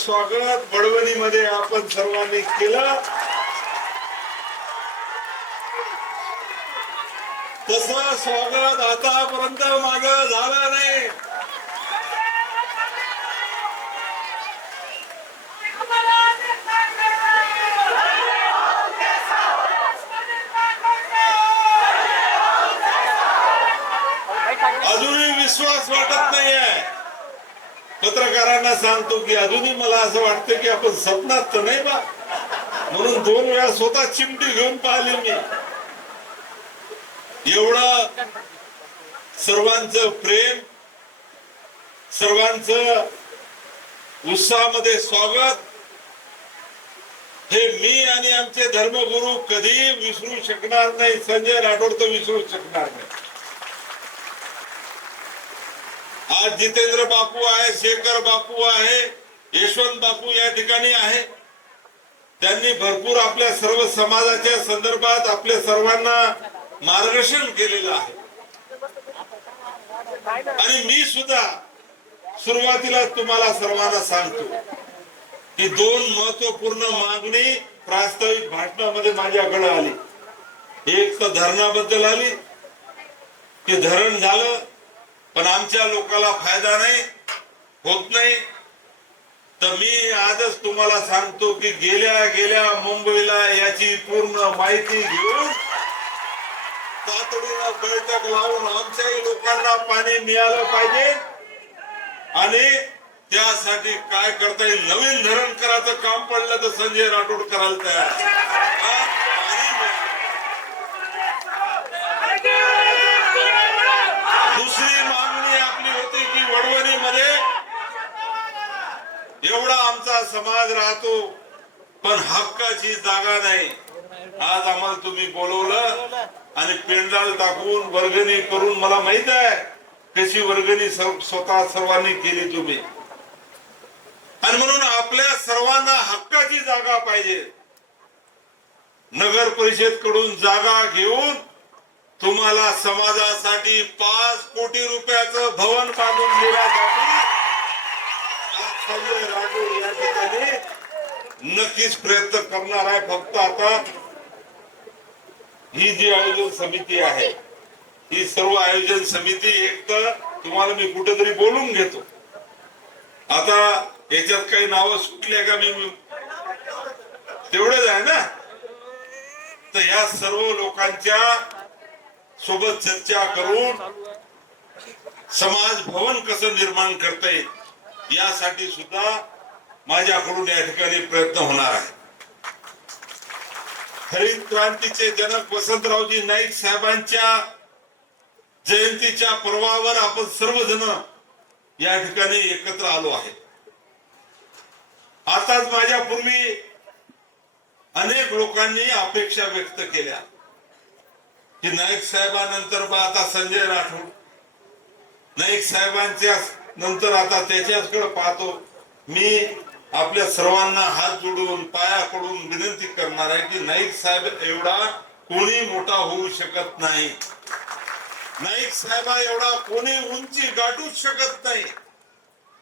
स्वागत बडवणीमध्ये आपण सर्वांनी केलं, तसं स्वागत आतापर्यंत माझं झालं नाही. अजूनही विश्वास वाटत नाहीये. पत्रकारांना सांगतो की अजूनही मला असं वाटतं की आपण स्वप्नात तर नाही बा, म्हणून 2 वेळा स्वतः चिमटी घेऊन पाहिली मी. एवढं सर्वांचं प्रेम, सर्वांचं उत्साहामध्ये स्वागत हे मी आणि आमचे धर्मगुरू कधी विसरू शकणार नाही. संजय राठोड तर विसरू शकणार नाही. आज जितेंद्र बापू आहे, शेखर बापू आहे, यशवंत बापू या ठिकाणी आहे. त्यांनी भरपूर आपल्या सर्व समाजाच्या संदर्भात आपल्या सर्वांना मार्गदर्शन केलेलं आहे. आणि मी सुद्धा सुरुवातीला तुम्हाला सर्वांना सांगतो की 2 महत्वपूर्ण मागणी प्रास्ताविक भाषणामध्ये माझ्याकडे आली. एक तर धरणाबद्दल आली की धरण झालं पण आमच्या लोकांना फायदा नाही होत नाही. तर मी आजच तुम्हाला सांगतो की गेल्या मुंबईला याची पूर्ण माहिती घेऊन तातडीनं बैठक लावून आमच्याही लोकांना पाणी मिळालं पाहिजे आणि त्यासाठी काय करता येईल. नवीन धरण करायचं काम पडलं तर संजय राठोड करायला तयार. दुसरी मागणी आपली होती की वडवणीमध्ये एवढा आमचा समाज राहतो पण हक्काची जागा नाही. आज आम्हाला तुम्ही बोलवलं आणि पेंडाल टाकून वर्गणी करून, मला माहित आहे कशी वर्गणी स्वतः सर्वांनी केली तुम्ही. आणि म्हणून आपल्या सर्वांना हक्काची जागा पाहिजे. नगर परिषद कडून जागा घेऊन तुम्हाला समाजासाठी 5 कोटी रुपयाचं भवन बांधून देण्यासाठी संजय राठोड या ठिकाणी नक्कीच प्रयत्न करणार आहे. फक्त आता ही जी आयोजन समिती आहे, ही सर्व आयोजन समिती एक तर तुम्हाला मी कुठेतरी बोलून घेतो. आता याच्यात काही नावं सुटले का मी तेवढेच आहे ना. तर या सर्व लोकांच्या सोबत चर्चा करून समाज भवन कसं निर्माण करता येईल यासाठी सुद्धा माझ्याकडून या ठिकाणी प्रयत्न होणार आहे. हरित क्रांतीचे जनक वसंतरावजी नाईक साहेबांच्या जयंतीच्या पर्वावर आपण सर्वजण या ठिकाणी एकत्र आलो आहे. आताच माझ्यापूर्वी अनेक लोकांनी अपेक्षा व्यक्त केल्या की नाईक साहेबांनंतर आता संजय राठोड, नाईक साहेबांच्या नंतर आता त्याच्याकडे पाहतो. मी आपल्या सर्वांना हात जोडून पाया पडून विनंती करणार आहे की नाईक साहेब एवढा कोणी मोठा होऊ शकत नाही. नाईक साहेबा एवढा कोणी उंची गाठूच शकत नाही.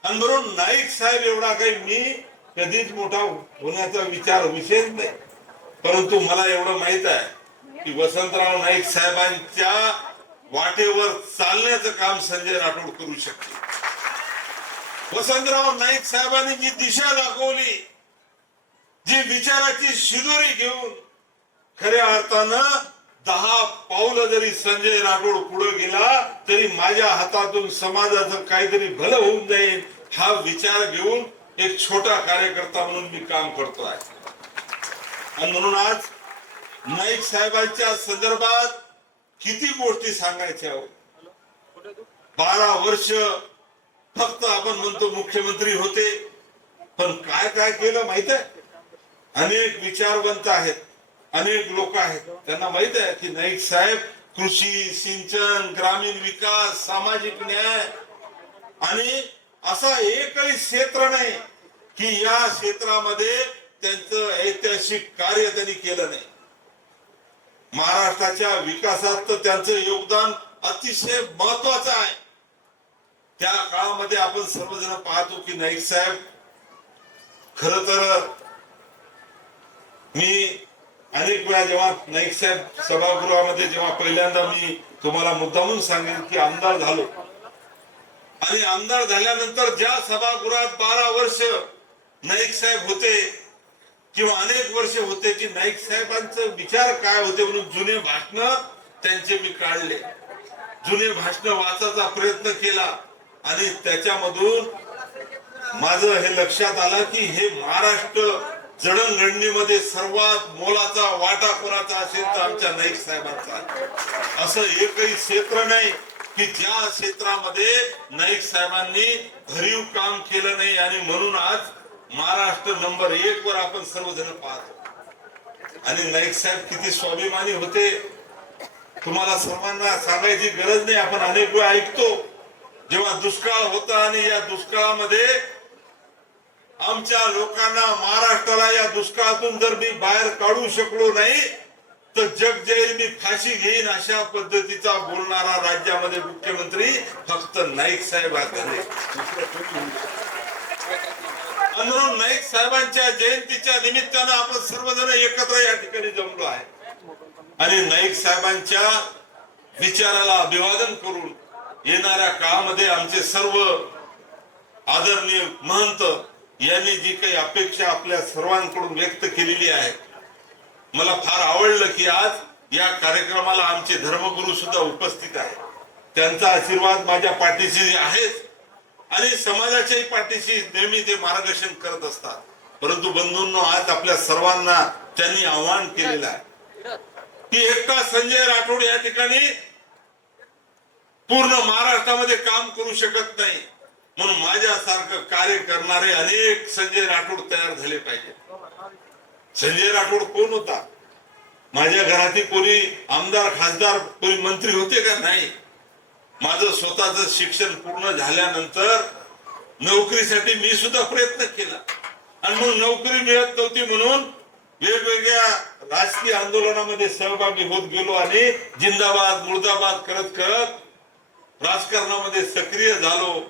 आणि म्हणून नाईक साहेब एवढा काही मी कधीच मोठा होण्याचा विचार विशेष नाही. परंतु मला एवढं माहित आहे की वसंतराव नाईक साहेबांच्या वाटेवर चालण्याचं काम संजय राठोड करू शकते. वसंतराव नाईक साहेबांनी जी दिशा दाखवली, जी विचाराची शिदोरी घेऊन खऱ्या अर्थानं 10 पावलं जरी संजय राठोड पुढे गेला तरी माझ्या हातातून समाजाचं काहीतरी भलं होऊन जाईल हा विचार घेऊन एक छोटा कार्यकर्ता म्हणून मी काम करतो आहे. आणि म्हणून आज नाईक साहेबांच्या संदर्भात किती गोष्टी सांगायच्या. 12 वर्ष फक्त आपण म्हणतो मुख्यमंत्री होते, पण काय काय केलं माहित आहे. अनेक विचारवंत आहेत, अनेक लोक आहेत, त्यांना माहित आहे की नाईक साहेब कृषी, सिंचन, ग्रामीण विकास, सामाजिक न्याय आणि असा एकही क्षेत्र नाही की या क्षेत्रामध्ये त्यांचं ऐतिहासिक कार्य त्यांनी केलं नाही. महाराष्ट्राच्या विकासात तर त्यांचं योगदान अतिशय महत्वाचं आहे. त्या काळामध्ये आपण सर्वजण पाहतो की नाईक साहेब खर तर मी अनेक वेळा जेव्हा नाईक साहेब सभागृहामध्ये जेव्हा पहिल्यांदा मी तुम्हाला मुद्दामून सांगेन की आमदार झालो आणि आमदार झाल्यानंतर ज्या सभागृहात 12 वर्ष नाईक साहेब होते किंवा अनेक वर्ष होते की नाईक साहेबांचे विचार काय होते म्हणून जुने भाषण त्यांचे मी काढले, जुने भाषण वाचायचा प्रयत्न केला आणि त्याच्यामधून माझं हे लक्षात आलं की हे महाराष्ट्र जडणघडणीमध्ये सर्वात मोलाचा वाटा कोणाचा असेल तर आमच्या नाईक साहेबांचा. असं एकही क्षेत्र नाही की ज्या क्षेत्रामध्ये नाईक साहेबांनी भरीव काम केलं नाही आणि म्हणून आज महाराष्ट्र नंबर 1 वर आपण सर्वजण पाहतो. आणि नाईक साहेब किती स्वाभिमानी होते तुम्हाला सर्वांना सांगायची गरज नाही. आपण अनेक वेळा ऐकतो जेव्हा दुष्काळ होता आणि या दुष्काळामध्ये आमच्या लोकांना महाराष्ट्राला या दुष्काळातून जर मी बाहेर काढू शकलो नाही तर जग जाईल मी फाशी घेईन अशा पद्धतीचा बोलणारा राज्यामध्ये मुख्यमंत्री फक्त नाईक साहेब आहे. म्हणून नाईक साहेबांच्या जयंतीच्या निमित्तानं आपण सर्वजण एकत्र या ठिकाणी जमलो आहे आणि नाईक साहेबांच्या विचाराला अभिवादन करून येणाऱ्या काळामध्ये आमचे सर्व आदरणीय महंत यांनी जी काही अपेक्षा आपल्या सर्वांकडून व्यक्त केलेली आहे, मला फार आवडलं की आज या कार्यक्रमाला आमचे धर्मगुरू सुद्धा उपस्थित आहेत. त्यांचा आशीर्वाद माझ्या पाठीशी आहेच आणि समाजाच्याही पाठीशी नेहमी ते मार्गदर्शन करत असतात. परंतु बंधूंनो, आज आपल्या सर्वांना त्यांनी आवाहन केलेलं आहे की एकटा संजय राठोड या ठिकाणी पूर्ण महाराष्ट्रामध्ये काम करू शकत नाही, म्हणून माझ्यासारखं कार्य करणारे अनेक संजय राठोड तयार झाले पाहिजे. संजय राठोड कोण होता? माझ्या घरातील कोणी आमदार खासदार कोणी मंत्री होते का? नाही. माझं स्वतःच शिक्षण पूर्ण झाल्यानंतर नोकरीसाठी मी सुद्धा प्रयत्न केला आणि मग नोकरी मिळत नव्हती म्हणून वेगवेगळ्या राजकीय आंदोलनामध्ये सहभागी होत गेलो आणि जिंदाबाद मुर्दाबाद करत करत राजकारणामध्ये सक्रिय झालो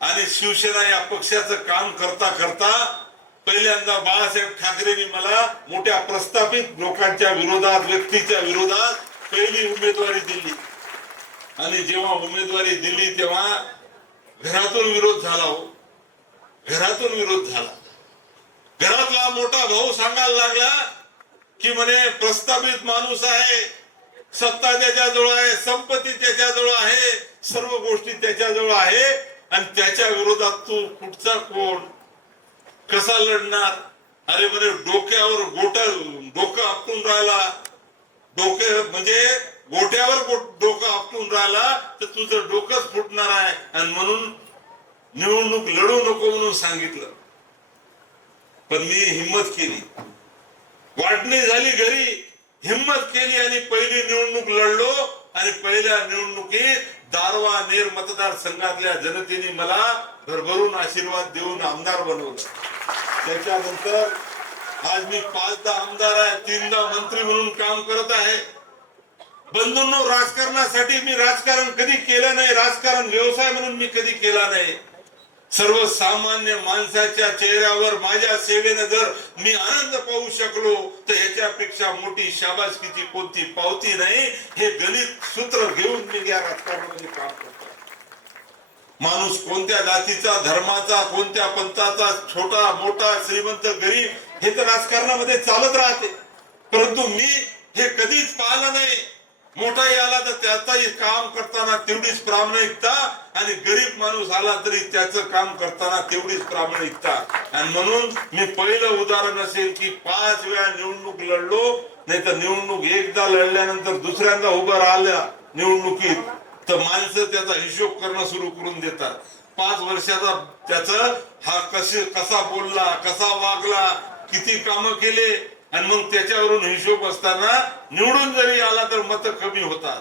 आणि शिवसेना या पक्षाचं काम करता करता पहिल्यांदा बाळासाहेब ठाकरेंनी मला मोठ्या प्रस्थापित लोकांच्या विरोधात, व्यक्तीच्या विरोधात पहिली उमेदवारी दिली आणि जेव्हा उमेदवारी दिली तेव्हा घरातून विरोध झाला. घरातून विरोध झाला. घरातला मोठा भाऊ सांगायला लागला की म्हणे प्रस्थापित माणूस आहे, सत्ता त्याच्याजवळ आहे, संपत्ती त्याच्याजवळ आहे, सर्व गोष्टी त्याच्याजवळ आहे आणि त्याच्या विरोधात तू कुठचा कोण, कसा लढणार? अरे म्हणे डोक्यावर डोकं आपटून राहिला, डोके म्हणजे गोट्यावर डोकं आपटून राहिला तर तुझं डोकंच फुटणार आहे आणि म्हणून निवडणूक लढू नको म्हणून सांगितलं. पण मी हिम्मत केली, वाटणी झाली घरी, हिम्मत केली आणि पहिली निवडणूक लढलो आणि पहिल्या निवडणुकीत दारवा नेर मतदारसंघातल्या जनतेने मला भरभरून आशीर्वाद देऊन आमदार बनवलं. त्याच्यानंतर आज मी 5दा आमदार आहे, 3दा मंत्री म्हणून काम करत आहे. बंधूंनो, राजकारणासाठी मी राजकारण कधी केलं नाही, राजकारण व्यवसाय म्हणून मी कधी केला नाही. सर्वसामान्य माणसाच्या चेहऱ्यावर माझ्या सेवेनं जर मी आनंद पाहू शकलो तर याच्यापेक्षा मोठी शाबासकीची कोणती पावती नाही. हे गणित सूत्र घेऊन मी या राजकारणामध्ये काम करतो. माणूस कोणत्या जातीचा, धर्माचा, कोणत्या पंथाचा, छोटा मोठा, श्रीमंत, गरीब हे तर राजकारणामध्ये चालत राहते. परंतु मी हे कधीच पाहिलं नाही. मोठाही आला तर त्याचाही काम करताना तेवढीच प्रामाणिकता आणि गरीब माणूस आला तरी त्याचं काम करताना तेवढीच प्रामाणिकता. आणि म्हणून मी पहिलं उदाहरण असेल की 5 वेळा निवडणूक लढलो, नाही तर निवडणूक एकदा लढल्यानंतर दुसऱ्यांदा उभं राहिल्या निवडणुकीत तर माणसं त्याचा हिशोब करणं सुरू करून देतात. 5 वर्षाचा त्याचं हा कसा बोलला, कसा वागला, किती कामं केले आणि मग त्याच्यावरून हिशोब असताना निवडून जरी आला तर मत कमी होतात.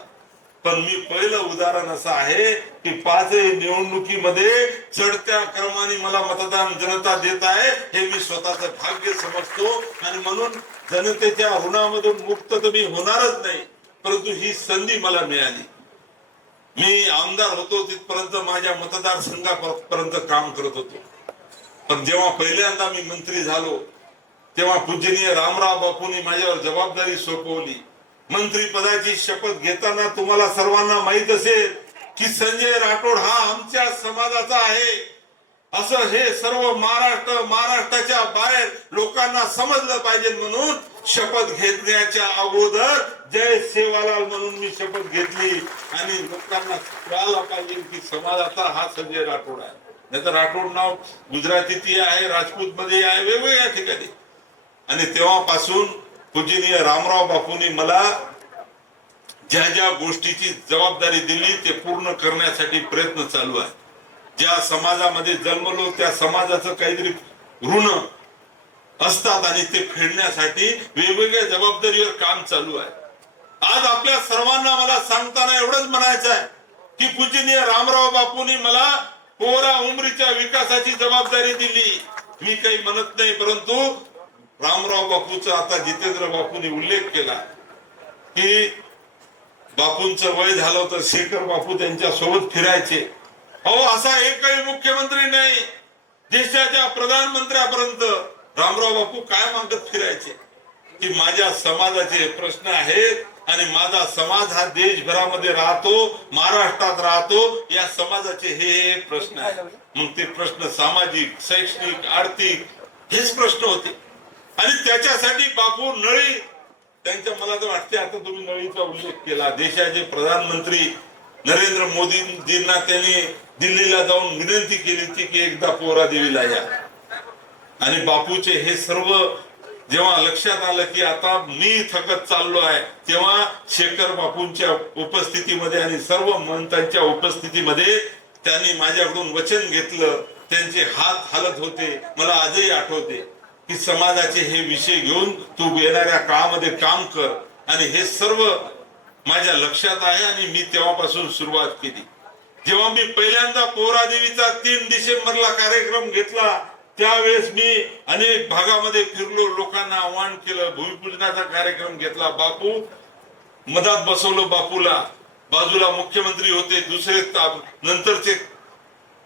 पण मी पहिलं उदाहरण असं आहे की 5 निवडणुकीमध्ये चढत्या क्रमाने मला मतदान जनता देत आहे हे मी स्वतःचं भाग्य समजतो आणि म्हणून जनतेच्या ऋणामधून मुक्त तर मी होणारच नाही. परंतु ही संधी मला मिळाली. मी आमदार होतो तिथपर्यंत माझ्या मतदारसंघापर्यंत काम करत होतो. पण जेव्हा पहिल्यांदा मी मंत्री झालो तेव्हा पूजनीय रामराव बापूंनी माझ्यावर जबाबदारी सोपवली. मंत्री पदाची शपथ घेताना तुम्हाला सर्वांना माहित असेल की संजय राठोड हा आमच्या समाजाचा आहे असं हे सर्व महाराष्ट्राच्या बाहेर लोकांना समजलं पाहिजे म्हणून शपथ घेण्याच्या अगोदर जय सेवालाल म्हणून मी शपथ घेतली आणि लोकांना कळायला पाहिजे की समाजाचा हा संजय राठोड आहे. नाही तर राठोड नाव गुजरातीतही आहे, राजपूत मध्ये आहे, वेगवेगळ्या ठिकाणी. आणि तेव्हापासून पूजनीय रामराव बापूंनी मला ज्या ज्या गोष्टीची जबाबदारी दिली ते पूर्ण करण्यासाठी प्रयत्न चालू आहे. ज्या समाजामध्ये जन्मलो त्या समाजाचं काहीतरी ऋण असतात आणि ते फेडण्यासाठी वेगवेगळ्या जबाबदारीवर काम चालू आहे. आज आपल्या सर्वांना मला सांगताना एवढंच म्हणायचं आहे की पूजनीय रामराव बापूंनी मला पोरा उमरीच्या विकासाची जबाबदारी दिली. मी काही म्हणत नाही, परंतु रामराव बापूचा आता जितेंद्र बापूंनी उल्लेख केला की बापूंचं वय झालं तर शेखर बापू त्यांच्या सोबत फिरायचे. अहो असा एकही मुख्यमंत्री नाही देशाच्या प्रधानमंत्र्यापर्यंत रामराव बापू काय मागत फिरायचे की माझ्या समाजाचे प्रश्न आहेत आणि माझा समाज हा देशभरामध्ये राहतो, महाराष्ट्रात राहतो, या समाजाचे हे प्रश्न आहेत. मग ते प्रश्न सामाजिक, शैक्षणिक, आर्थिक हेच प्रश्न होते आणि त्याच्यासाठी बापू नळी त्यांच्या, मला तर वाटते आता तुम्ही नळीचा उल्लेख केला, देशाचे प्रधानमंत्री नरेंद्र मोदींना त्यांनी दिल्लीला जाऊन विनंती केली होती की एकदा पोहरा देवीला या. आणि बापूचे हे सर्व जेव्हा लक्षात आलं की आता मी थकत चाललो आहे तेव्हा शेखर बापूंच्या उपस्थितीमध्ये आणि सर्व महंतांच्या उपस्थितीमध्ये त्यांनी माझ्याकडून वचन घेतलं. त्यांचे हात हालत होते, मला आजही आठवते की समाजाचे हे विषय घेऊन तू येणाऱ्या काळामध्ये काम कर आणि हे सर्व माझ्या लक्षात आहे. आणि मी तेव्हापासून सुरुवात केली. जेव्हा मी पहिल्यांदा पोहरा देवीचा 3 डिसेंबरला कार्यक्रम घेतला त्यावेळेस मी अनेक भागामध्ये फिरलो, लोकांना आवाहन केलं, भूमिपूजनाचा कार्यक्रम घेतला. बापू मधात बसवलं बापूला, बाजूला मुख्यमंत्री होते, दुसरे नंतरचे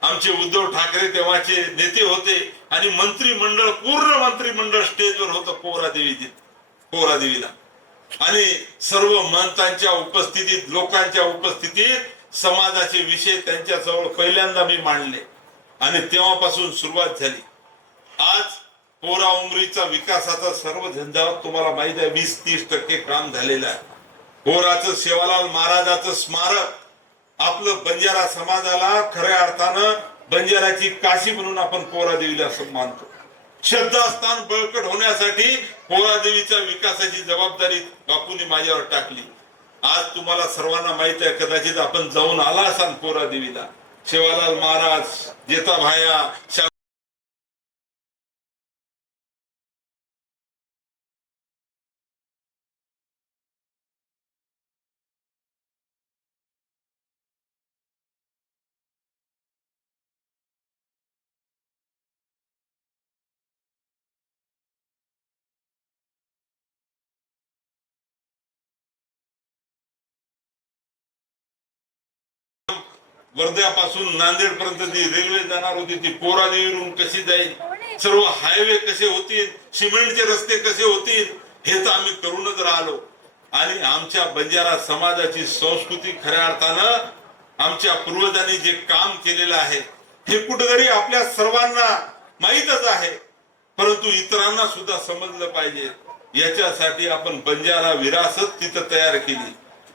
आमचे उद्धव ठाकरे तेव्हाचे नेते होते आणि मंत्रिमंडळ, पूर्ण मंत्रिमंडळ स्टेजवर होतं पोहरा देवीला आणि सर्व महंतांच्या उपस्थितीत, लोकांच्या उपस्थितीत समाजाचे विषय त्यांच्या जवळ पहिल्यांदा मी मांडले आणि तेव्हापासून सुरुवात झाली. आज पोहरा उमरीचा विकासाचा सर्व झंझावात तुम्हाला माहित आहे 20-30% काम झालेलं आहे. पोहराचं सेवालाल महाराजाचं स्मारक आपलं बंजारा समाजाला खऱ्या अर्थानं बंजाराची काशी म्हणून आपण पोहरा देवीला मानतो. श्रद्धास्थान बळकट होण्यासाठी पोहरा देवीच्या विकासाची जबाबदारी बापूंनी माझ्यावर टाकली. आज तुम्हाला सर्वांना माहित आहे, कदाचित आपण जाऊन आला असाल पोहरा देवीला. सेवालाल महाराज, जेताभाया, वर्ध्यापासून नांदेड पर्यंत जी रेल्वे जाणार होती ती पोहरा देवीवरून कशी जाईल, सर्व हायवे कसे होतील, सिमेंटचे रस्ते कसे होतील, हे तर आम्ही करूनच राहिलो. आणि आमच्या बंजारा समाजाची संस्कृती खऱ्या अर्थानं आमच्या पूर्वजांनी जे काम केलेलं आहे हे कुठेतरी आपल्या सर्वांना माहीतच आहे, परंतु इतरांना सुद्धा समजलं पाहिजे. याच्यासाठी आपण बंजारा विरासत तिथं तयार केली,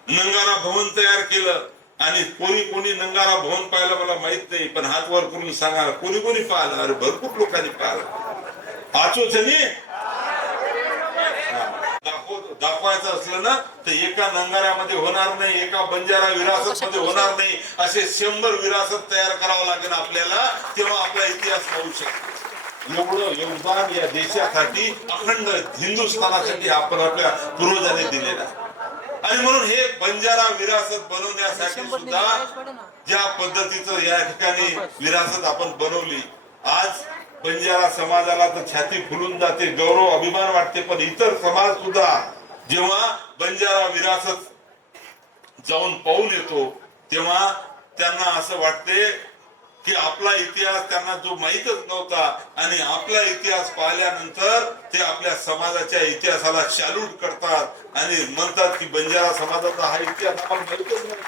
नंगारा भवन तयार केलं. आणि कोणी नंगारा भवन पाहिलं मला माहित नाही, पण हात वर करून सांगा कोणी पाहिलं. अरे भरपूर लोकांनी पाहिलं. आचोचनी दाखवायचं असलं ना तर एका नंगाऱ्यामध्ये होणार नाही, एका बंजारा विरासत मध्ये होणार नाही, असे 100 विरासत तयार करावं लागेल आपल्याला, तेव्हा आपला इतिहास होऊ शकतो. एवढं योगदान या देशासाठी, अखंड हिंदुस्थानासाठी आपण आपल्या पूर्वजांनी दिलेलं आहे. आणि म्हणून हे बंजारा विरासत बनवण्यासाठी सुद्धा ज्या पद्धतीचं या ठिकाणी विरासत आपण बनवली, आज बंजारा समाजाला तर छाती फुलून जाते, गौरव अभिमान वाटते. पण इतर समाज सुद्धा जेव्हा बंजारा विरासत जाऊन पाहून येतो तेव्हा त्यांना असं वाटते की आपला इतिहास त्यांना जो माहीतच नव्हता आणि आपला इतिहास पाहिल्यानंतर ते आपल्या समाजाच्या इतिहासाला सॅल्यूट करतात आणि म्हणतात की बंजारा समाजाचा हा इतिहास आम्हाला माहितच नाही.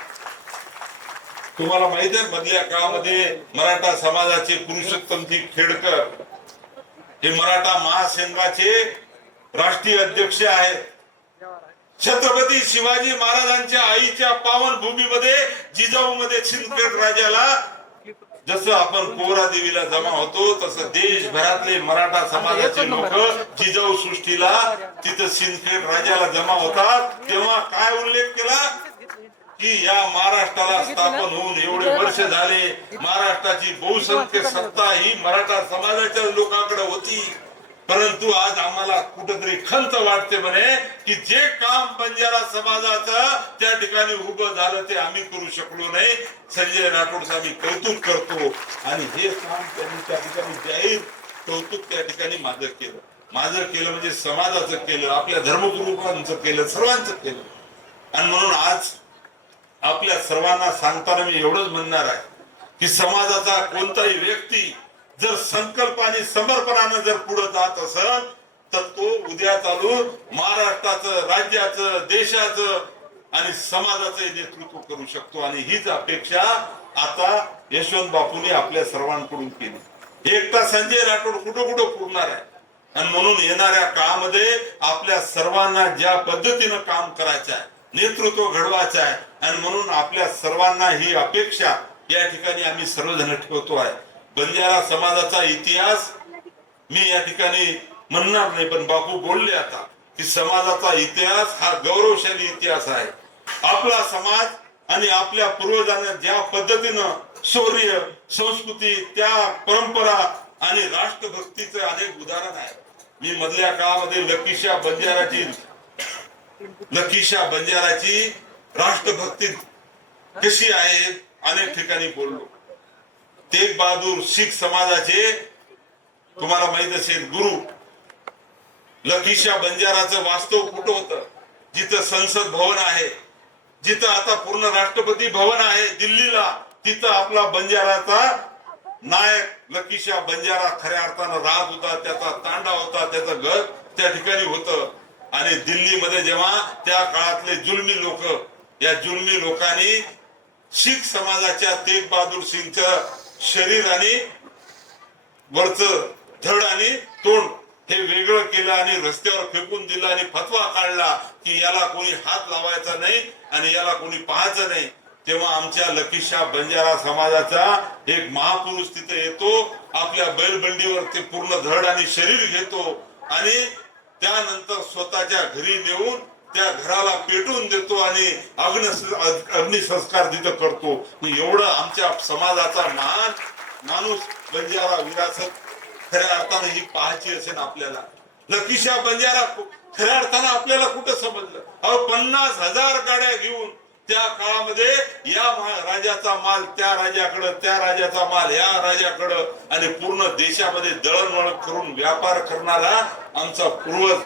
तुम्हाला माहित आहे मधल्या काळामध्ये मराठा समाजाचे पुरुषोत्तमजी खेडकर हे मराठा महासंघाचे राष्ट्रीय अध्यक्ष आहेत. छत्रपती शिवाजी महाराजांच्या आईच्या पावन भूमीमध्ये जिजाऊ मध्ये सिंदखेड राजाला जसं आपण कोरा देवीला जमा होतो तसं देशभरातले मराठा समाजाचे लोक जिजाऊ सृष्टीला तिथं सिंदखेड राजाला जमा होतात. तेव्हा काय उल्लेख केला की या महाराष्ट्राला स्थापन होऊन एवढे वर्ष झाले, महाराष्ट्राची बहुसंख्य सत्ता ही मराठा समाजाच्या लोकांकडे होती, परंतु आज आम्हाला कुठेतरी खंत वाटते म्हणे की जे काम बंजारा समाजाचं त्या ठिकाणी उभं झालं ते आम्ही करू शकलो नाही. संजय राठोडचं आम्ही कौतुक करतो आणि हे काम त्यांनी त्या ठिकाणी जाहीर कौतुक त्या ठिकाणी माझं केलं म्हणजे समाजाचं केलं, आपल्या धर्मगुरूंचं केलं, सर्वांचं केलं. आणि म्हणून आज आपल्या सर्वांना सांगताना मी एवढंच म्हणणार आहे की समाजाचा कोणताही व्यक्ती जर संकल्पाने समर्पणाने जर पुढे जात असेल तर तो उद्या चालून महाराष्ट्राचं, राज्याचं, देशाचं आणि समाजाचं नेतृत्व करू शकतो. आणि हीच अपेक्षा आता यशवंत बापूंनी आपल्या सर्वांकडून केली. एकटा संजय राठोड कुठं कुठं पुरणार आहे. आणि म्हणून येणाऱ्या काळामध्ये आपल्या सर्वांना ज्या पद्धतीनं काम करायचं आहे, नेतृत्व घडवायचं आहे, आणि म्हणून आपल्या सर्वांना ही अपेक्षा या ठिकाणी आम्ही सर्वजण ठेवतो आहे. बंजारा समाजाचा इतिहास मी या ठिकाणी म्हणणार नाही, पण बापू बोलले आता की समाजाचा इतिहास हा गौरवशाली इतिहास आहे. आपला समाज आणि आपल्या पूर्वजांना ज्या पद्धतीनं शौर्य, संस्कृती, त्या परंपरा आणि राष्ट्रभक्तीचे अनेक उदाहरण आहे. मी मधल्या काळामध्ये लकीशा बंजाराची राष्ट्रभक्ती कशी आहे अनेक ठिकाणी बोललो. तेग बहादूर शीख समाजाचे तुम्हाला माहित असेल गुरु लकीशा बंजाराचं वास्तव कुठं होतं, जिथं संसद भवन आहे, जिथं आता पूर्ण राष्ट्रपती भवन आहे दिल्लीला, तिथं आपला बंजाराचा नायक लकीशा बंजारा खऱ्या अर्थानं राहत होता. त्याचा तांडा होता, त्याचं घर त्या ठिकाणी होतं. आणि दिल्लीमध्ये जेव्हा त्या काळातले जुलमी लोक, या जुलमी लोकांनी शीख समाजाच्या तेग बहादूर सिंगचं शरीर आणि वरच धड आणि तोंड हे वेगळं केलं आणि रस्त्यावर फेकून दिलं आणि फतवा काढला की याला कोणी हात लावायचा नाही आणि याला कोणी पाहायचं नाही. तेव्हा आमच्या लकीशा बंजारा समाजाचा एक महापुरुष तिथे येतो, आपल्या बैलबंडीवर ते पूर्ण धड आणि शरीर घेतो आणि त्यानंतर स्वतःच्या घरी नेऊन त्या घराला पेटून देतो आणि अग्निसंस्कार तिथं करतो. एवढं आमच्या समाजाचा महान माणूस बंजारा विरासत खऱ्या अर्थानं ही पाहायची असेल आपल्याला. लकीशा बंजारा खऱ्या अर्थानं आपल्याला कुठं समजलं. 50,000 गाड्या घेऊन त्या काळामध्ये या राजाचा माल त्या राजाकडं, त्या राजाचा माल या राजाकडं आणि पूर्ण देशामध्ये दळणवळण करून व्यापार करणारा आमचा पूर्वज.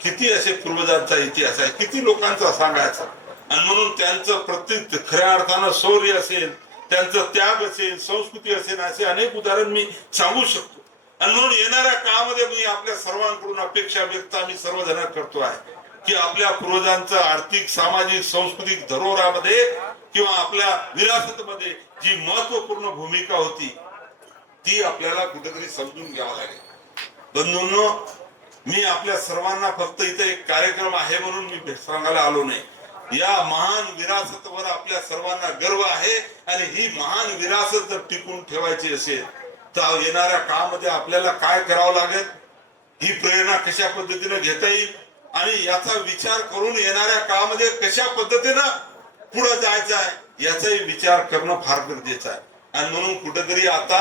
किती असे पूर्वजांचा इतिहास आहे, किती लोकांचा सांगायचा. आणि म्हणून त्यांचं प्रत्येक खऱ्या अर्थानं शौर्य असेल, त्यांचं त्याग असेल, संस्कृती असेल, असे अनेक उदाहरण मी सांगू शकतो. आणि म्हणून येणाऱ्या काळामध्ये मी आपल्या सर्वांकडून अपेक्षा व्यक्त आम्ही सर्वजण करतो आहे की आपल्या पूर्वजांचं आर्थिक, सामाजिक, सांस्कृतिक धरोहरामध्ये किंवा आपल्या विरासतमध्ये जी महत्वपूर्ण भूमिका होती ती आपल्याला कुठेतरी समजून घ्यावं लागेल. बंधूंनो, मी आपल्या सर्वांना फक्त इथे एक कार्यक्रम आहे म्हणून मी सांगायला आलो नाही. या महान विरासतवर आपल्या सर्वांना गर्व आहे आणि ही महान विरासत जर टिकून ठेवायची असेल तर येणाऱ्या काळामध्ये आपल्याला काय करावं लागेल, ही प्रेरणा कशा पद्धतीने घेता येईल आणि याचा विचार करून येणाऱ्या काळामध्ये कशा पद्धतीनं पुढे जायचं आहे याचाही विचार करणं फार गरजेचं आहे. आणि म्हणून कुठेतरी आता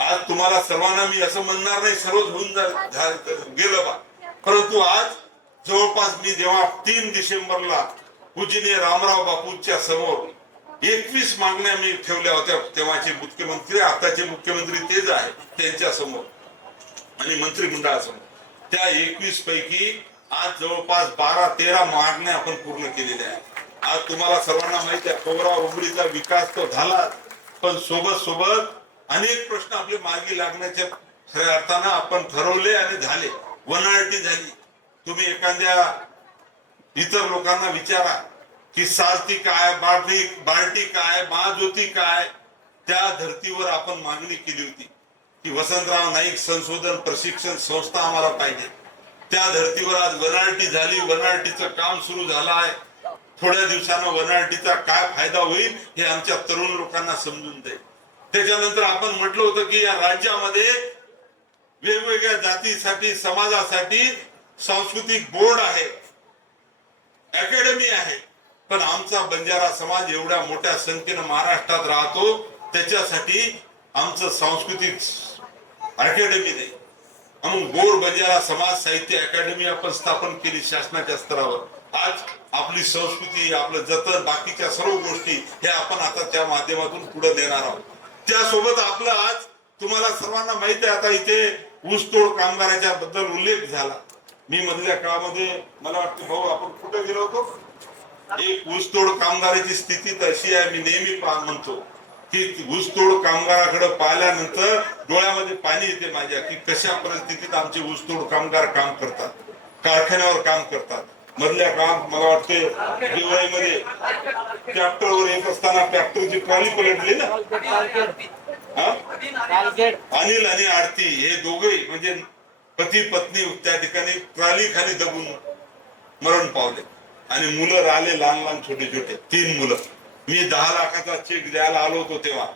आज तुम्हाला सर्वांना मी असं म्हणणार नाही सर्वच होऊन गेलं बा, परंतु आज जवळपास मी जेव्हा 3 डिसेंबरला पूजनीय रामराव बापूंच्या समोर 21 मागण्या मी ठेवल्या होत्या. तेव्हाचे मुख्यमंत्री, आताचे मुख्यमंत्री तेच आहे, त्यांच्या समोर आणि मंत्रिमंडळासमोर. त्या 21 पैकी आज जवळपास 12-13 मागण्या आपण पूर्ण केलेल्या आहेत. आज तुम्हाला सर्वांना माहिती आहे, कोबरा उमरीचा विकास तो झाला, पण सोबत सोबत अनेक प्रश्न आपले मार्गी लागण्याच्या खऱ्या अर्थानं आपण ठरवले आणि झाले. वनआरटी झाली. तुम्ही एखाद्या इतर लोकांना विचारा की सारथी काय, बार्टी काय, महाज्योती काय. त्या धर्तीवर आपण मागणी केली होती की वसंतराव नाईक संशोधन प्रशिक्षण संस्था आम्हाला पाहिजे. त्या धर्तीवर आज वनआरटी झाली. वनआरटीचं काम सुरू झालं आहे. थोड्या दिवसानं वनआरटीचा काय फायदा होईल हे आमच्या तरुण लोकांना समजून जाईल. त्याच्यानंतर आपण म्हटलं होतं की या राज्यामध्ये वेगवेगळ्या जातीसाठी, समाजासाठी सांस्कृतिक बोर्ड आहे, अकॅडमी आहे, पण आमचा बंजारा समाज एवढ्या मोठ्या संख्येनं महाराष्ट्रात राहतो, त्याच्यासाठी आमचं सांस्कृतिक अकॅडमी नाही. म्हणून गोर बंजारा समाज साहित्य अकॅडमी आपण स्थापन केली शासनाच्या स्तरावर. आज आपली संस्कृती, आपलं जतन, बाकीच्या सर्व गोष्टी हे आपण आता त्या माध्यमातून पुढे नेणार आहोत. त्यासोबत आपलं आज तुम्हाला सर्वांना माहिती आहे, आता इथे ऊसतोड कामगाराच्या बद्दल उल्लेख झाला. मी मधल्या काळामध्ये मला वाटतं भाऊ आपण कुठे गेलो होतो, एक ऊसतोड कामगाराची स्थिती अशी आहे. मी नेहमी म्हणतो की ऊसतोड कामगाराकडे पाहिल्यानंतर डोळ्यामध्ये पाणी येते माझ्या, की कशा परिस्थितीत आमचे ऊसतोड कामगार काम करतात, कारखान्यावर काम करतात. मधल्या काळात मला वाटते दिवाळीमध्ये ट्रॅक्टरवर येत असताना ट्रॅक्टरची ट्रॉली पलटली ना, अनिल आणि आरती हे दोघे म्हणजे पती पत्नी त्या ठिकाणी ट्रॉली खाली दबून मरण पावले आणि मुलं राहिले लहान लहान छोटे छोटे 3 मुलं. मी 10 लाखाचा चेक द्यायला आलो होतो तेव्हा.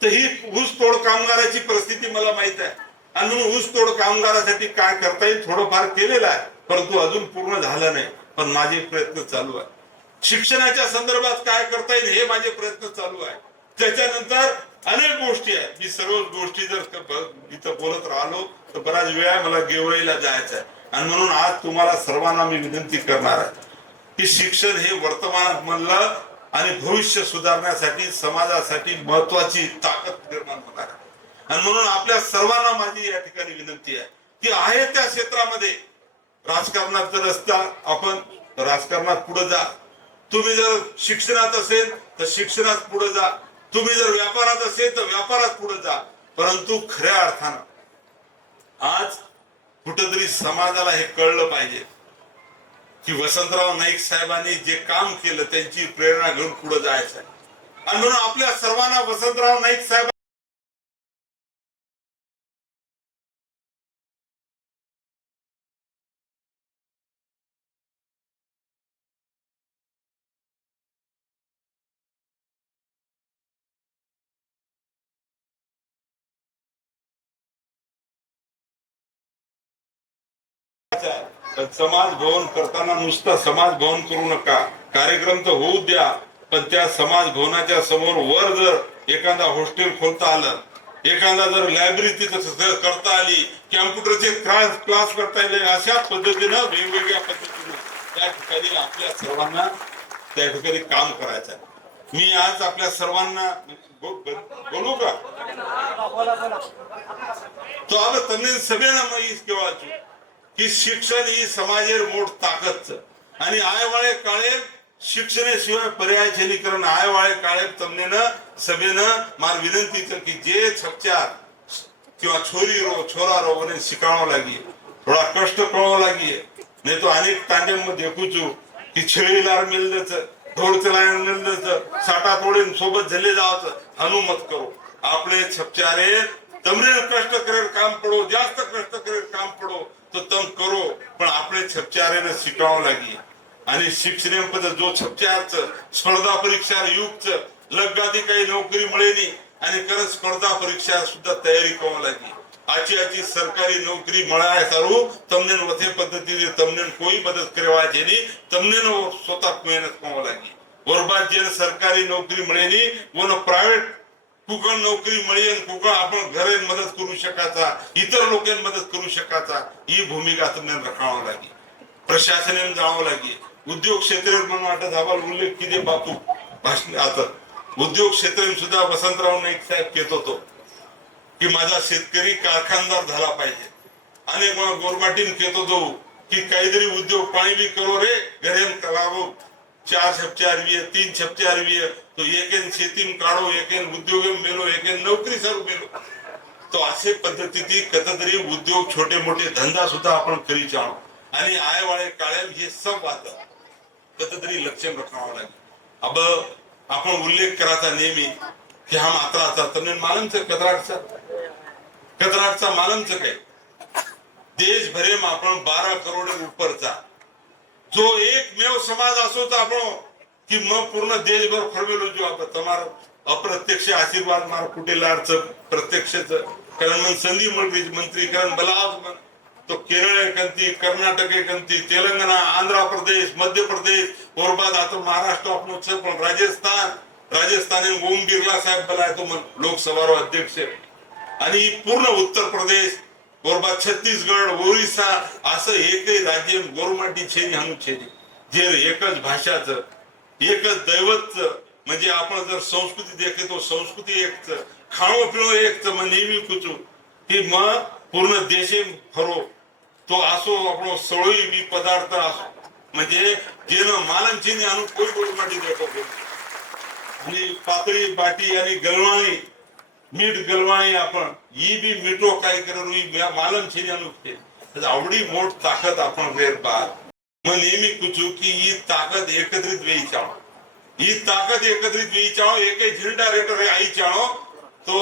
तर ही ऊसतोड कामगाराची परिस्थिती मला माहित आहे आणि म्हणून ऊसतोड कामगारासाठी काय करता येईल थोडंफार केलेलं आहे, परंतु अजून पूर्ण झालं नाही. पण माझे प्रयत्न चालू आहे. शिक्षणाच्या संदर्भात काय करता येईल हे माझे प्रयत्न चालू आहे. त्याच्यानंतर अनेक गोष्टी आहेत. मी सर्व गोष्टी जर इथं बोलत राहिलो तर बराच वेळ आहे, मला गेवळीला जायचं आहे. आणि म्हणून आज तुम्हाला सर्वांना मी विनंती करणार आहे की शिक्षण हे वर्तमान मधलं आणि भविष्य सुधारण्यासाठी समाजासाठी महत्वाची ताकद निर्माण होणार आहे. आणि म्हणून आपल्या सर्वांना माझी या ठिकाणी विनंती आहे की आहे त्या क्षेत्रामध्ये राजकारणात जर असता आपण राजकारणात पुढे जा. तुम्ही जर शिक्षणात असेल तर शिक्षणात पुढे जा. तुम्ही जर व्यापारात असेल तर व्यापारात पुढे जा. परंतु खऱ्या अर्थानं आज कुठेतरी समाजाला हे कळलं पाहिजे की वसंतराव नाईक साहेबांनी जे काम केलं त्यांची प्रेरणा घेऊन पुढे जायचं आहे. आणि म्हणून आपल्या सर्वांना वसंतराव नाईक साहेब समाज भवन करताना नुसतं समाज भवन करू नका. कार्यक्रम तर होऊ द्या, पण त्या समाज भवनाच्या समोर वर जर एखादा हॉस्टेल खोलता आलं, एखादा जर लायब्ररी तिथं करता आली, कॅम्प्युटरचे क्लास करता येईल, अशा पद्धतीनं वेगवेगळ्या पद्धतीनं त्या ठिकाणी आपल्या सर्वांना त्या ठिकाणी काम करायचं आहे. मी आज आपल्या सर्वांना बोलू का तो आता तन्ने सगळ्यांना माहिती केव्हाची की शिक्षण ही समाजेर मोठ ताकद आणि आयवाळे काळे शिक्षणाशिवाय पर्याय छेनीकरण आयवाळे काळे तमनेनं सभेनं मार विनंतीचं की जे छपचार किंवा छोरा रो शिकावं लागी, थोडा कष्ट करावं लागी. नाही तो अनेक तांड्यांमध्ये देखूचू की छेळीलार मिळलंच, ढोल चलायला मिळलंच, साठा तोडीन सोबत झले जावचं हनुमत करो. आपले छपचारे तमने कष्ट करेल काम पडो, जास्त कष्ट करेल काम पडो तो तम करो, पण आपले छपचारे शिकावं लागी. आणि शिक्षण जो छपचारच स्पर्धा परीक्षा युगच लगगाती काही नोकरी मिळेली आणि खरंच स्पर्धा परीक्षा सुद्धा तयारी करावं लागी. आची सरकारी नोकरी મળાય સારું તમને વથે પદ્ધતિથી તમને કોઈ મદદ કરવા જેની તમને स्वतः મહેનત કરવા લાગી. બરબાદ જે સરકારી નોકરી મળેલી ઓનો પ્રાઇવેટ कुकण नोकरी मिळेल आणि कुकण आपण घरे मदत करू शकायचा, इतर लोकांना मदत करू शकायचा, ही भूमिका तुम्हाला राखावं लागेल. प्रशासनाने जावं लागेल. उद्योग क्षेत्र म्हणून वाटत आम्हाला उल्लेख किती बापू भाषण आता उद्योग क्षेत्र सुद्धा वसंतराव नाईक साहेब घेत होतो की माझा शेतकरी कारखानदार झाला पाहिजे. अनेक गोरमाटीन घेत होतो की काहीतरी उद्योग पाणी भी करो रे घरे कलावो 4 छप्चार 3 छप्चार तो एक शेती काढो एक उद्योग मेलो एक नोकरी सर मेलो. तो असे पद्धतीने कधीतरी उद्योग छोटे मोठे धंदा सुद्धा आपण करीत आहोत. आणि आयवाळे काळ्या हे सब आता कधीतरी लक्ष रखावं लागेल. अब आपण उल्लेख करायचा नेहमी की हा मात्राचा तर मालमचं कतराटचा मालमचं काय देशभरेम आपण 12 करोड उपरचा जो एकमेव समाज असो तर आपण की मग पूर्ण देशभर फरवेलो जो आपण तुम्हाला अप्रत्यक्ष आशीर्वाद मार कुटेलारच प्रत्यक्षच कारण मग संधी मंत्री कारण बलाव तो केरळ कंती कर्नाटक कंती तेलंगणा आंध्र प्रदेश मध्य प्रदेश और बाद आता महाराष्ट्र आपण पण राजस्थान ओम बिर्ला साहेब बला तो लोकसभा अध्यक्ष आणि पूर्ण उत्तर प्रदेश और बाद छत्तीसगड ओरिसा असं एकही राज्य गोरमाटी छेनी हाणू छेनी जे एकच भाषाचं एकच दैवतच म्हणजे आपण जर संस्कृती देखे तो संस्कृती एकच खाणं पिणं एकच मग नेहमी कुचू की मग पूर्ण देशे फरो तो असो आपण सळोई बी पदार्थ असो म्हणजे जे मालमची आणून कोई गोरमाटी देखो आणि पातळी बाटी आणि गलवाणी मीठ गलवाणी आपण ही बी मिठो काय करू मालम छेनी आणून आवडी मोठ ताकद आपण वेर बाद मग नेहमी कुचू की ही ताकद एकत्रित वेळी चाळो ही ताकद एकत्रित वेळी चाळो एक झेंडा रेटर आई चाळो तो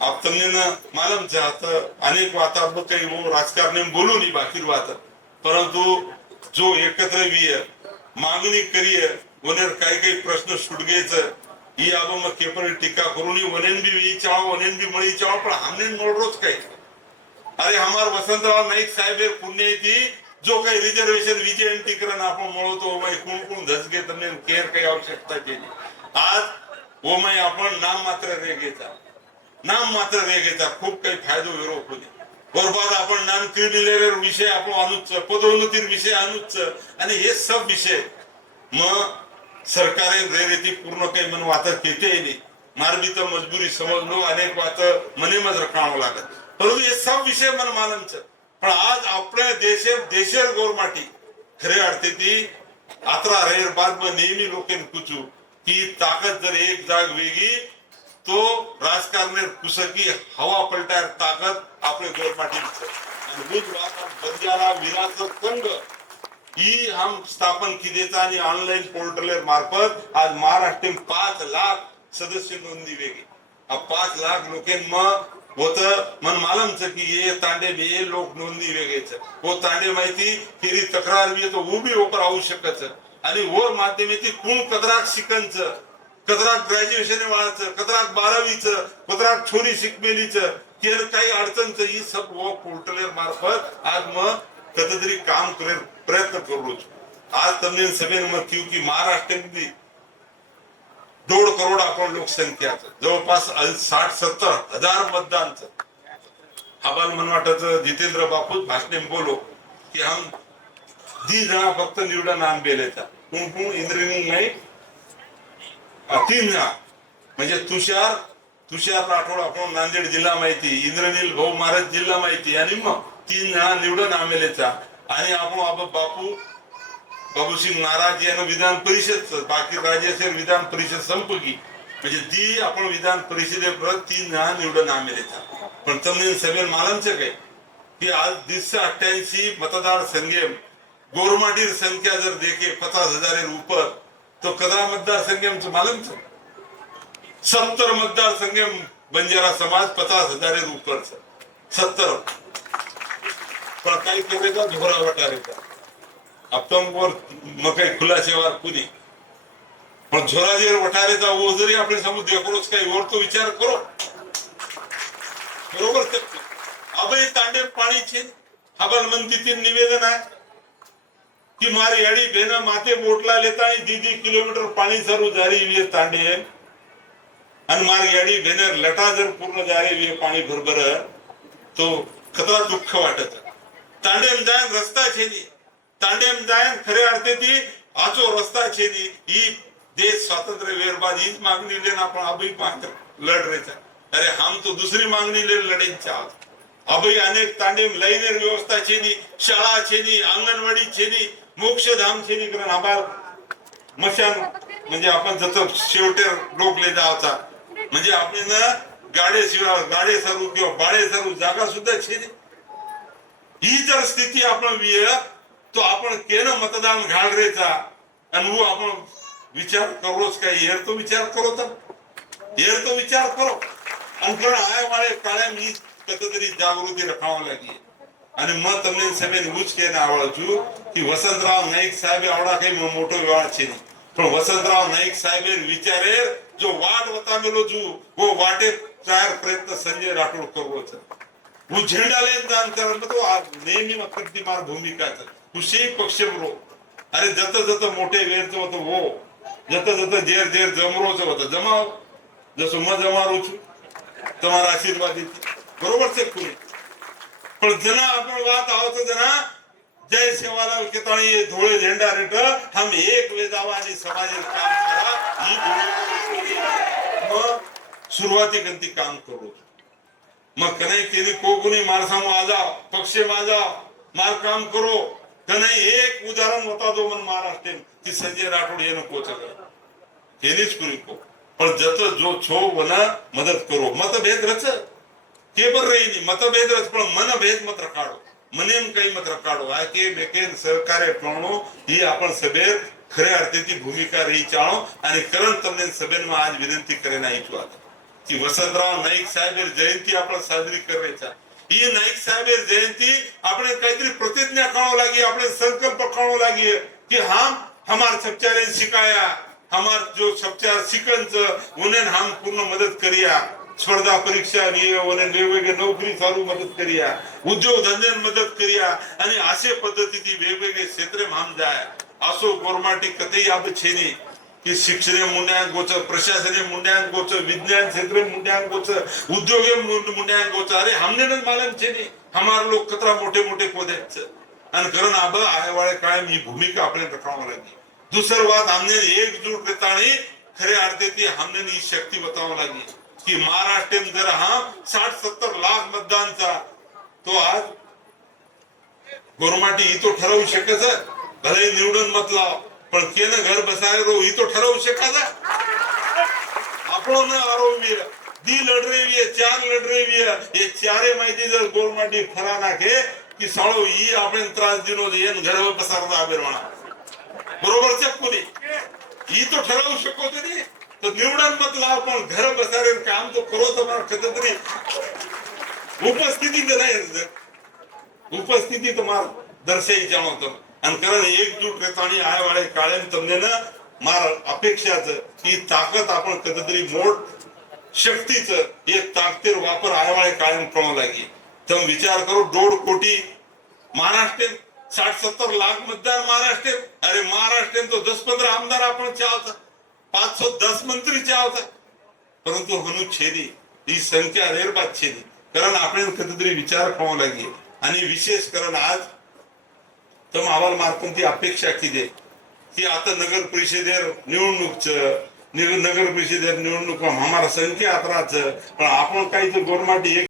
आप तमने मालम चाहत अनेक वाता काही वो राजकारणी बोलू नाही बाकी बात परंतु जो एकत्र वीय मागणी करीय वनेर काही प्रश्न सुटगेच ही अब मग केपर टीका करून वनेन भी वी चाहो वनेन भी मळी चाहो पण हमने मोड रोज काही अरे हमार वसंतराव नाईक साहेब पुण्य थी जो काही रिजर्वेशन विजय टिकरण आपण मळवतो कोण धसगे तमने केअर काही आवश्यकता केली आज वो मैं आपण नाम मात्र रेगेचा खूप काही फायदो विरोध होते बरोबर आपण नाम क्रिमिनल विषय आपण आणूच पदोन्नतीर विषय आणूच आणि हे सब विषय मग सरकारे रेरेती पूर्ण काही मन वातर केते नाही मारबी तर मजबुरी समजलो अनेक वात मने मज रखावं लागत परंतु हे सब विषय मन मालमच पण आज आपल्या देशेर गोरमाटी खरे अर्थी ती आत्रा रेर बाद में नेहमी लोकेन कुचू की ताकद जर एक जाग वेगी तो राजकारणे कुसकी हवा पलटायर ताकद आपले गोरमाटी आणि बंजारा विराचं संघ ही हम स्थापन किदेचा आणि ऑनलाईन पोर्टल मार्फत आज महाराष्ट्र 5 लाख सदस्य नोंदणी वेगी अब 5 लाख लोकेन मग होत मन मालमच की ये तांडे बे लोक नोंदणी वेगेच वो तांडे माहिती केरी तक्रार बी तो उभी ओपर आवश्यकच आणि वर माध्यमेती कोण कदराक शिकनच कदराक ग्रॅज्युएशन वाळाचं कदराक 12वीच कदराक छोरी शिकमेलीच केर काही अडचणच ही सब वो पोर्टल मार्फत आज मग कधीतरी काम करे प्रयत्न करू आज तमने सभेन मग की महाराष्ट्रातली 1.5 करोड आपण लोकसंख्याच जवळपास 60-70 हजार मतदानच आबाल मनवाटाचं जितेंद्र बापू भाषणे बोलो की हम 10 जण फक्त निवडून आणलेचा कोण इंद्रनील नाही 3 जण म्हणजे तुषार राठोड आपण नांदेड जिल्हा माहिती इंद्रनील भाऊ महाराज जिल्हा माहिती आणि मग 3 जण निवडून आमेलेचा आणि आपण बाबूसिंग महाराज यांना विधान परिषद बाकी राज्याचे विधान परिषद संपगी म्हणजे ती आपण विधान परिषदेपर्यंत 3 जण निवडून आमेलेचा पण तमने सगळे मालमचे काय की आज 288 मतदार संघे गोरमाटीर संख्या जर देखे 50,000 ऊपर तो कदरा मतदार संघ मालमच 70 मतदार संघ बंजारा समाज 50,000 ऊपर 70 पण काही करेगा झोरा वटारेगा अब तुम मग काही खुलासेवार कुणी पण झोराजीवर वटारेचा वो जरी आपण समोर देखोच काही वर तो विचार करो बरोबर अभय तांडे पाणी छे हबल मंदिर निवेदन आहे की मारी अडी बेना माथे बोटला लेता आणि 2 किलोमीटर पाणी सरू जारी वे तांडे आणि मारी अडी बेनर लटा जर पूर्ण जारी वे पाणी भरभर तो खतरा दुःख वाटत तांडे जाय रस्ता छेनी तांडेम जायन खरे अर्थे ती आचो रस्ता छे नी ई देश स्वातंत्र्य वेर बाद ईज मांगनी लेना पण अभी मात्र लड़ रहे थे। अरे हम तो दूसरी मांगनी ले लड़े चाहत अभी अनेक तांडेम लईनेर व्यवस्था छे नी शाळा छे नी अंगणवाडी छे नी मोक्षधाम छे नी कारण आबार मशान म्हणजे आपण जसं शेवटे रोखले जावचा म्हणजे आपण ना गाडे शिवाय गाडे सरू किंवा बाळे सरू जागा सुद्धा छे नी ही जर स्थिती आपण तो आपण केनं मतदान घाल रेचा आणि वो आपण विचार करोच काय येर तो विचार करो तर विचार करो आणि आय वाले काळे मी कतरी जागृती रखावं लागी आणि मग તમને સભે ઉચ્ચ કે ના આવડું છું કે વસંતરાવ નાઈક સાહેબ આવડા કઈ મોટો વિવાદ છે પણ વસંતરાવ નાઈક સાહેબે વિચારે જો વાટ વતામેલો છું वो वाटे चार प्रयत्न संजय राठोड करવો છે હું झेंडा લઈને દાન કર તો આ नेहमी मकरती मार भूमिका છે कुशी पक्ष बरो अरे जत जत मोठे वेरचं होतं वो जत जत जेर जेर जमरोचं होतं जमाव जसं मग जमारू છું તમારા આશીર્વાદ बरोबर છે कोणी पण जना आपण बात आवत जना जय सेवालाल केताणी ये धोळे झेंडा रेट हम एक वे जावा आणि समाजाचे काम करा ही भूमिका मग सुरुवाती कंती काम करू मग कनाई केली कोगुनी माणसा माझा पक्ष माझा मार काम करो कनाई एक उदाहरण होता जो मन महाराष्ट्र ती संजय राठोड ये नको हेनीच पुरी को पण जत जो छो वना मदत करो मतभेद रच केबर रही नहीं मतभेद रच पण मनभेद मत रखाडो मनेम काही मत रखाडो आके बेकेन सहकार्य करणो ही आपण सभेर खरे अर्थेची भूमिका रही चाळो आणि करण તમને સભેમાં आज विनंती करेन ऐकवा की वसंतराव नाईक साहेब जयंती आपण साजरी करायचा ही नाईक साहेब जयंती આપણે काहीतरी प्रतिज्ञा करावं लागी આપણે संकल्प करावं लागी कि हम हमार सच्चारे सिखाया हमार जो सच्चार सिकंच उन्हें हम पूर्ण मदत करिया स्पर्धा परीक्षा वेगवेगळे नोकरी चालू मदत करिया उद्योग धंदे मदत करिया आणि असे पद्धतीची वेगवेगळे क्षेत्र हम जाय असो गोरमाटी कतई अब छेनी कि शिक्षण मुंड्यांग गोच प्रशासन मुंड्यांग गोच विज्ञान क्षेत्र मुंड्यांग गोच उद्योग मुंड्यांग गोच अरे हमने न मालूम छेनी हमार लोग कतरा मोठे मोठे पदे आणि करण आब आयवाळे कायम ही भूमिका आपले रखावं लागी दुसर बात हमने एकजूट रेताणी खरे अर्थे ती हमने ही शक्ती बतावं लागी कि महाराष्ट्र में जर हाँ 60-70 लाख मतदानचा तो आज गोरमाटी ही तो ठरवू शकत भले निवडून मत लाव पण केनं घर बसाय रो ही तो ठरवू शकत आपण आरोपी दी लढ रही है चार लढ रही है ये चारे माहिती जर गोरमाटी खरा नाखे की साळो ही आपण त्रास दिनो येन घर बसारदा आबेरवाणा बरोबर चे कोणी ही तो ठरवू शकतो तरी तो निवडन मत लाव पण घर बसारे काम तो करो तुम्हाला कधीतरी उपस्थिती नाही उपस्थिती तुम्हाला दर्शाई जाणवतो आणि कारण एकजूट रेताणी आय वाळे काळेन તમને ना मार अपेक्षाच ही ताकद आपण कधीतरी मोठ शक्तीच हे ताकदीर वापर आय वाळे काळेन कळू लागी तर विचार करो 1.5 कोटी महाराष्ट्र 60-70 लाख मतदार महाराष्ट्र अरे महाराष्ट्र तो 10-15 आमदार आपण चाहता 510 मंत्री चाहता परंतु हनु छेदी ही संख्या निर्बाध छेदी कारण आपण कधीतरी विचार करावा लागी आणि विशेष करून आज तम अहवाल मार्फत ती अपेक्षा किती की आता नगर परिषदेर निवडणूक नगर परिषदेर निवडणूक हमारा संख्या अतराच पण आपण काही गोरमाटी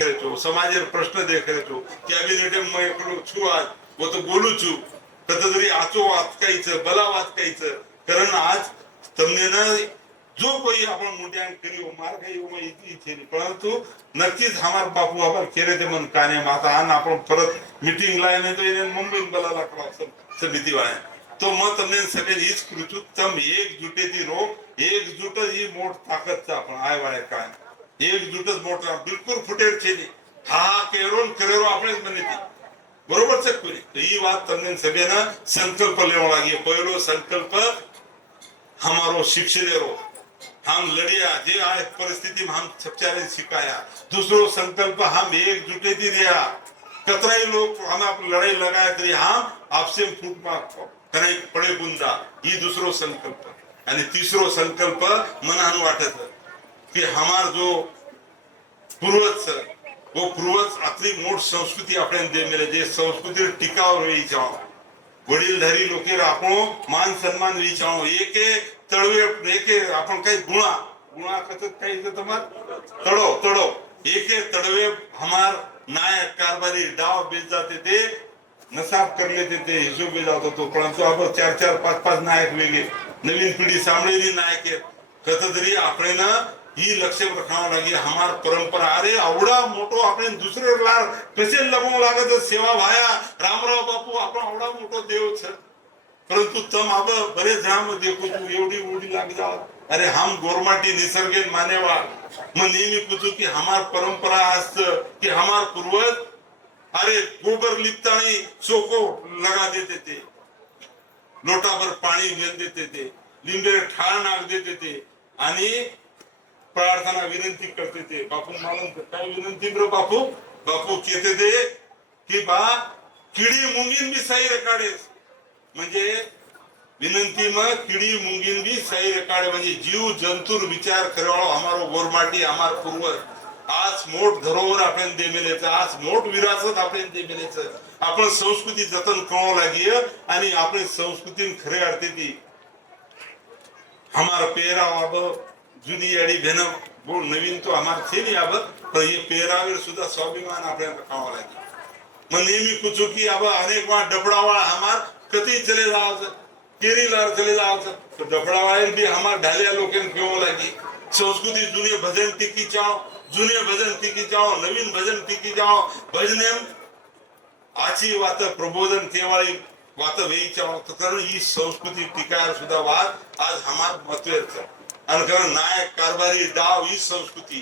समाजेर प्रश्न देखायचो कैबिनेट में एकड़ो छु आज वो तो बोलू छु कतरी आचो વાત કઈ છે ભલા વાત કઈ છે કારણ આજ તમને ના जो कोई आपण मुंड्यान करियो मार गयो में इतनी छे परंतु नक्कीच हमार बापू आपर केरे ते मन काने माता आन आपण परत मीटिंग लायने तो इने मुंबई बलाला कराव समिती वाले तो मग તમને સકે ઈજ કૃતુ તમ એકજૂટેથી રો એકજૂટ જ મોટ તાકાત છે आपण આય વાળે કાય एकजूट मोठ बिलकुल फुटेर છે ની હા કેરો કરેરો આપણે જ બની બરોબર છે કોઈ તો ઈ વાત તમને સભેના સંકલ્પ લેવા લાગી પહેલો સંકલ્પ हमारो शिक्षलेरो हम लड़िया जे आए परिस्थिति में हम सच्चाई सिखाया दूसरो संकल्प हम एकजुटे थी रिया कतराई लोग हम आप लड़ाई लगाया तरी हम आपसे फूट मार करे पड़े बुंदा ये दूसरो संकल्प आणि तीसरो संकल्प मनानु वाटत कि हमार जो पूर्वज वो पूर्वज आपली मोठ संस्कृती आपण दे मेले जे संस्कृती टिकाव रही जाओ वडीलधारी लोकेर आपण मान सन्मान विचारो एके तळवे एके आपण काही गुणा गुणा कतत काही तमार तड़ो तड़ो एके तड़वे हमार नायक कारभारी डाव बेच जाते थे नसाब कर लेते थे हिशोब बे जातो तो परंतु अब 4-4 5-5 नायक वेगे नवीन पिढी सांभळेली नायक कततरी आपण ना ही लक्ष रखावं लागे हमार परंपरा अरे आवडा मोठो आपण दुसरे लार कसे लगवू लागत सेवा भाया रामराव बापू आपण आवडा मोठो देव छ परंतु तम अब बरे जाम देखो तू एवढी उडी लाग जा अरे हम गोरमाटी निसर्गेन मानेवा मैं नेहमी पूछू कि हमार परंपरा आस्त कि हमार पूर्वज अरे गोबर लिपतानी चोको लगा देते थे लोटा भर पानी घेऊन देते थे लिंबे ठाळ नाक देते थे आणि प्रार्थना विनंती करते थे बापू मालूम काय विनंती रो बापू बापू कहते थे कि बा किडी मुंगीन भी सही रेकाडे म्हणजे विनंती में किडी मुंगीन भी सही रेकाडे म्हणजे जीव जंतुर विचार करवाळो हमारो गोरमाटी हमार पूर्वज आज मोठ धरोहर आपण दे मेलेच आज मोठ विरासत आपण दे मेलेच आपण संस्कृती जतन करो लागी आणि आपण संस्कृती खरे अर्थे ती हमार पेहराव अब जुनी याडी भेन बोल नवीन तो हमार थे नहीं अब पर ये पेहरावेर सुद्धा स्वाभिमान आपण रखावा लागी मैं नेहमी पूछू कि अब अनेक वहां डबड़ावाळा हमार कती चले जाओ केरीलार चले जाओ तो डबड़ावाळे भी हमार ढालिया लोकेन केवो लागी संस्कृती जुने भजन टिकी जाओ जुने भजन टिकी जाओ नवीन भजन टिकी जाओ भजने आची वात प्रबोधन केवाळी वात वेई जाओ तो कारण ही संस्कृती टिकायर सुद्धा वाद आज हमार मतवेर छ आणि कारण नायक कारभारी डाव ही संस्कृती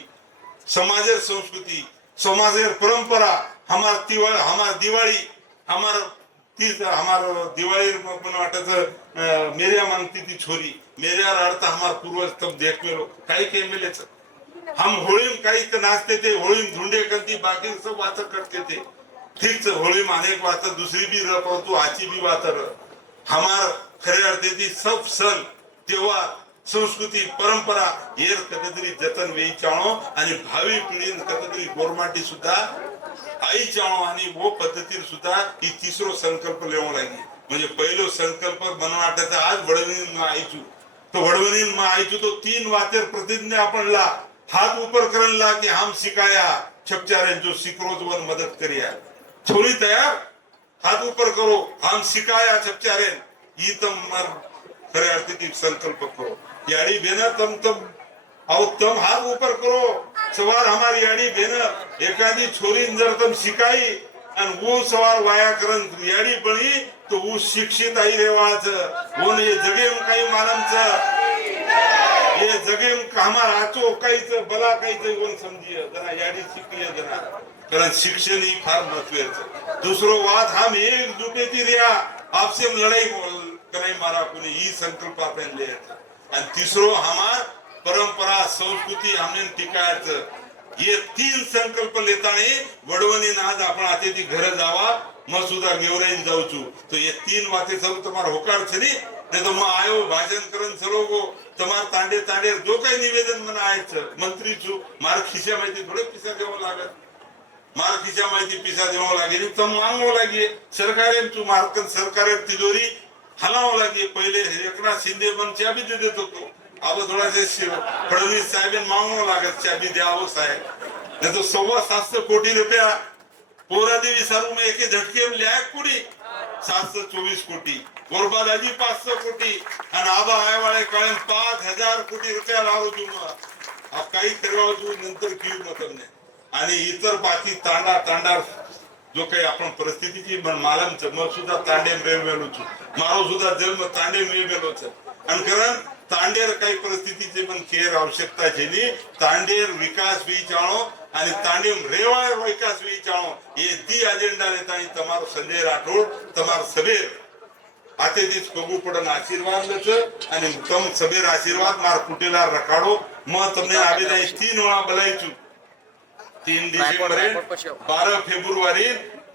समाजेर संस्कृती समाजेर परंपरा हमार दिवाळी हमार दिवाळी मन वाटत मेरिया मांगती थी छोरी मेरिया अर्थ हमार पूर्वज तब देख में काही के मिले हम होळी काही तो नाचते थे होळी धुंडे करती बाकी सब बात करते थे ठीक से होळी में अनेक बात दूसरी भी रह परंतु आची भी बात हमार खरे अर्थे थी सब सन त्योहार संस्कृती परंपरा येर कतरी जतन वेई चाणो आणि भावी पिढीन कतरी गोरमाटी सुद्धा आई चाणो आणि वो पद्धतीर सुद्धा ही तिसरो संकल्प लेवो लागी म्हणजे पहिलो संकल्प मन वाटत आज वडवणीन में आईचू तो वडवणीन में आईचू तो 3 वातेर प्रतिज्ञा आपण ला हाथ ऊपर करन ला कि हम सिखाया छपचारे जो सिकरोज वन मदद करिया छोरी तैयार हाथ ऊपर करो हम सिखाया छपचारे ई तम मर खरे अर्थ की संकल्प करो याडी बेना तम आओ तम हाथ ऊपर करो सवार हमारी याडी बेना एकादी छोरी जर तम सिखाई और वो सवार वाया करन याडी बनी तो वो शिक्षित आई रेवाच वो ने जगे में काही मालूम छ ये जगे में हमार आचो काही छ बला काही छ कोण समजिए जरा याडी शिकलिए जरा कारण शिक्षण ही फार महत्त्वाचं दूसरो बात हम एकजुटे थी रिया आपसे लड़ाई करे मारा कोणी ही संकल्प आपण ले आणि तीसरो हमार परंपरा संस्कृती हमने टिकायचं ये 3 संकल्प लेताने वडवणी आज आपण आते ती घर जावा मग सुद्धा गेवराईन जाऊचू तो ये 3 वाते सब तुम्हारा होकार छनी ने तो मैं आयो भाषण करन चलोगो तुम्हार तांडे तांडे जो काही निवेदन मन आयचं मंत्री छु मार खिशा माहिती थोडे पिसा देवो लागत मार खिशा माहिती पिसा देवो लागे तो मांगो लागे सरकारे तू मारकन सरकारे तिजोरी हलावो लागे पहिले एकनाथ शिंदे पण चाबी देत होतो अब थोड़ा से फडणवीस साहेब मांगो लागत चाबी द्यावो साहेब नहीं तो 750 कोटी रुपया पोरादेवी सारू में एक झटके में लिया कुड़ी 724 कोटी गोरबादाजी 500 कोटी आणि आबा आय वाले कळेन 5000 कोटी रुपया लावू तुम्हाला अब काही करवाओ तू नंतर घेऊ मग તમને आणि इतर बाकी तांडा जो काही आपण परिस्थितीची मालम मग सुद्धा तांडेम रेल्वेलो છું મારો સુધા જન્મ તાંડેમ રેલ્વેલો છે અને કારણ તાંડેર કઈ પરિસ્થિતિ પણ કેર આવશ્યકતા છે ની તાંડેર વિકાસ વિચારો અને તાંડેમ રેવાય વિકાસ વિચારો એ દી એજન્ડા લેતા તમારો સંજય રાઠોડ તમારો સબેર આતેથી પગુ પડન આશીર્વાદ લે છે અને તમ સબેર આશીર્વાદ માર કુટેલા રખાડો મ તમને આવી જાય 3 વેળા બોલાઈ છું 3 ડિસેમ્બરે 12 ફેબ્રુઆરી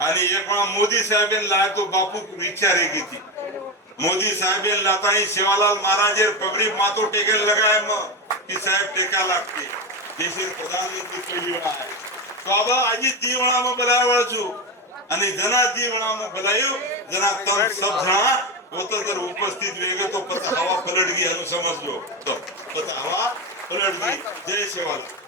आणि एक वेळा मोदी साहेबांनी लाय तो बापू रिक्षा रे गई मोदी साहेबांनी लाताई शिवालाल महाराजे पगड़ी मातो टेकन लगाए कि साहेब टेका लागते देशीर प्रधानमंत्री पहिली वेळा आहे तो आबा आजी दीवणा में बोलाय वळचू आणि जना दीवणा में बोलायो जना तम सब जना होतो जर उपस्थित वेगे तो पता हवा पलट गई अनु समझ लो तो पता हवा पलट गई जय शिवालाल।